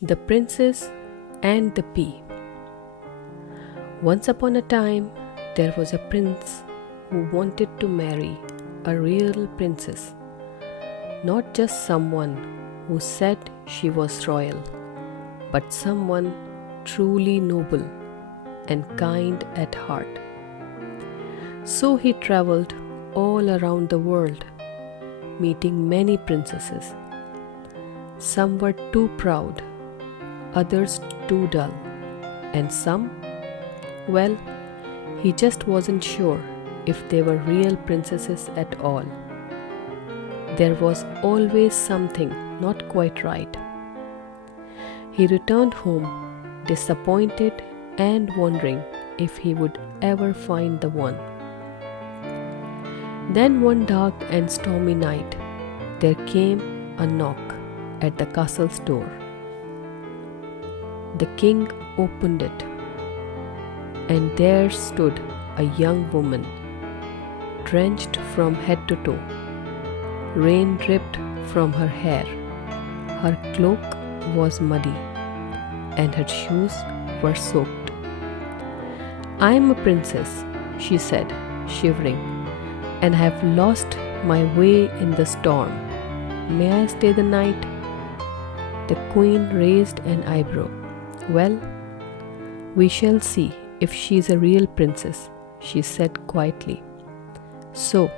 The Princess and the Pea. Once upon a time, there was a prince who wanted to marry a real princess, not just someone who said she was royal, but someone truly noble and kind at heart. So he traveled all around the world, meeting many princesses. Some were too proud, others too dull, and some, well, he just wasn't sure if they were real princesses at all. There was always something not quite right. He returned home, disappointed and wondering if he would ever find the one. Then one dark and stormy night, there came a knock at the castle's door. The king opened it, and there stood a young woman, drenched from head to toe. Rain dripped from her hair, her cloak was muddy, and her shoes were soaked. "I am a princess," she said, shivering, "and have lost my way in the storm. May I stay the night?" The queen raised an eyebrow. "Well, we shall see if she is a real princess," she said quietly. So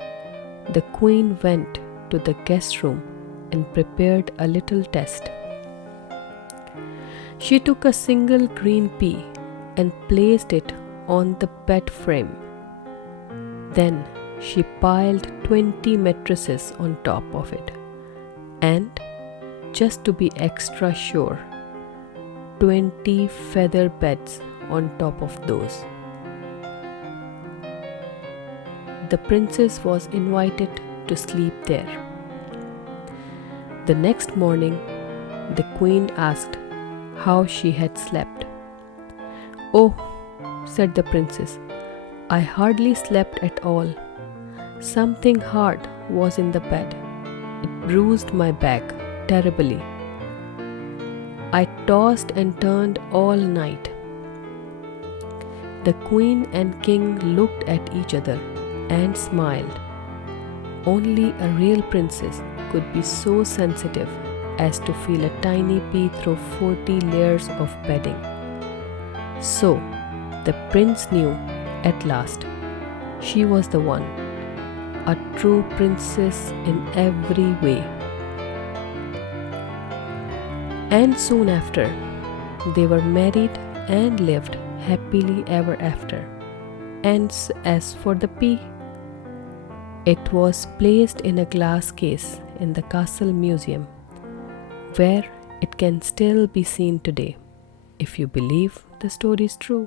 the queen went to the guest room and prepared a little test. She took a single green pea and placed it on the bed frame. Then she piled 20 mattresses on top of it, and, just to be extra sure, 20 feather beds on top of those. The princess was invited to sleep there. The next morning, the queen asked how she had slept. "Oh," said the princess, "I hardly slept at all. Something hard was in the bed. It bruised my back terribly. I tossed and turned all night." The queen and king looked at each other and smiled. Only a real princess could be so sensitive as to feel a tiny pea through 40 layers of bedding. So the prince knew at last she was the one, a true princess in every way. And soon after, they were married and lived happily ever after. And as for the pea, it was placed in a glass case in the castle museum, where it can still be seen today, if you believe the story is true.